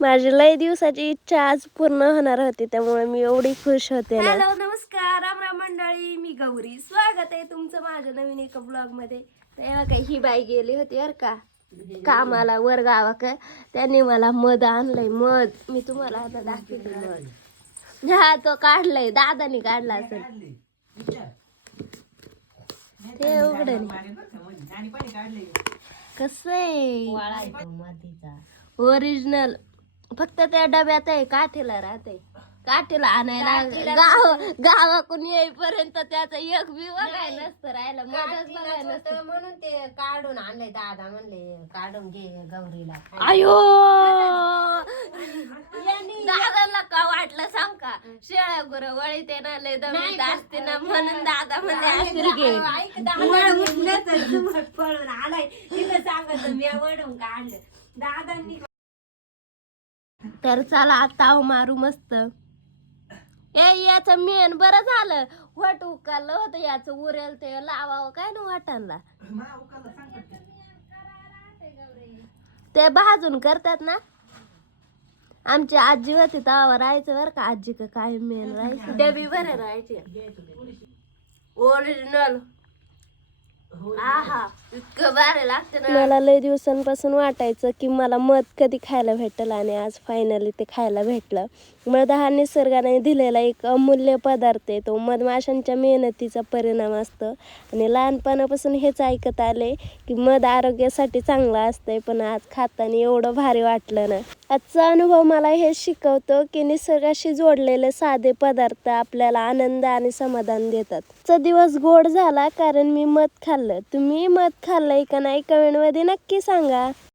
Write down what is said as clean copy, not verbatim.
माझी लय दिवसाची इच्छा आज पूर्ण होणार होती, त्यामुळे मी एवढी खुश होते ना. हॅलो नमस्कार राम राम मंडळी, मी गौरी. स्वागत आहे तुमचं माझ्या नवीन एका ब्लॉग मध्ये. तेव्हा काही ही बाई गेली होती बरं का कामाला वर गावाक. त्यांनी मला मध आणलंय. मध मी तुम्हाला आता दाखवते. मध हा तो काढलाय, दादानी काढला असेल ते उघड. कसं आहे ओरिजिनल, फक्त त्या डब्यात आहे, काठीला राहते. काठीला आणायला गावाकडून येईपर्यंत त्याचं एक बी बघायला नसतं राहिलं, मधच बघायला नसतं. म्हणून ते काढून आणले. दादा म्हणले काढून घे गौरीला. अयो दादाला का वाटलं सांग का, शेळ्या गुर वळी ते ना लय दमीत असते ना, म्हणून दादा म्हणले पळून आलाय तिथं सांगत मी वडून काढलं दादांनी. तर चला आता मारू मस्त. याच मेन बरं झालं, वट उकालं होतं याच उरेल ते लावावं काय ना वाटांना. ते भाजून करतात ना. आमची आजी होती तवा राहायचं बरं का. आजी का काय मेन राहायची, डबी बरं राहायची ओरिजिनल. इतकं भारी लागते ना. मला लय दिवसांपासून वाटायचं की मला मध कधी खायला भेटेल, आणि आज फायनली ते खायला भेटलं. मध हा निसर्गाने दिलेला एक अमूल्य पदार्थ आहे. तो मधमाशांच्या मेहनतीचा परिणाम असतो, आणि लहानपणापासून हेच ऐकत आले की मध आरोग्यासाठी चांगलं असतंय. पण आज खाताना एवढं भारी वाटलं ना. आजचा अनुभव मला हे शिकवतो की निसर्गाशी जोडलेले साधे पदार्थ आपल्याला आनंद आणि समाधान देतात. आजचा दिवस गोड झाला कारण मी मध खाल्लं. तुम्ही मध खाल्लंय का नाही कमेंटमध्ये नक्की सांगा.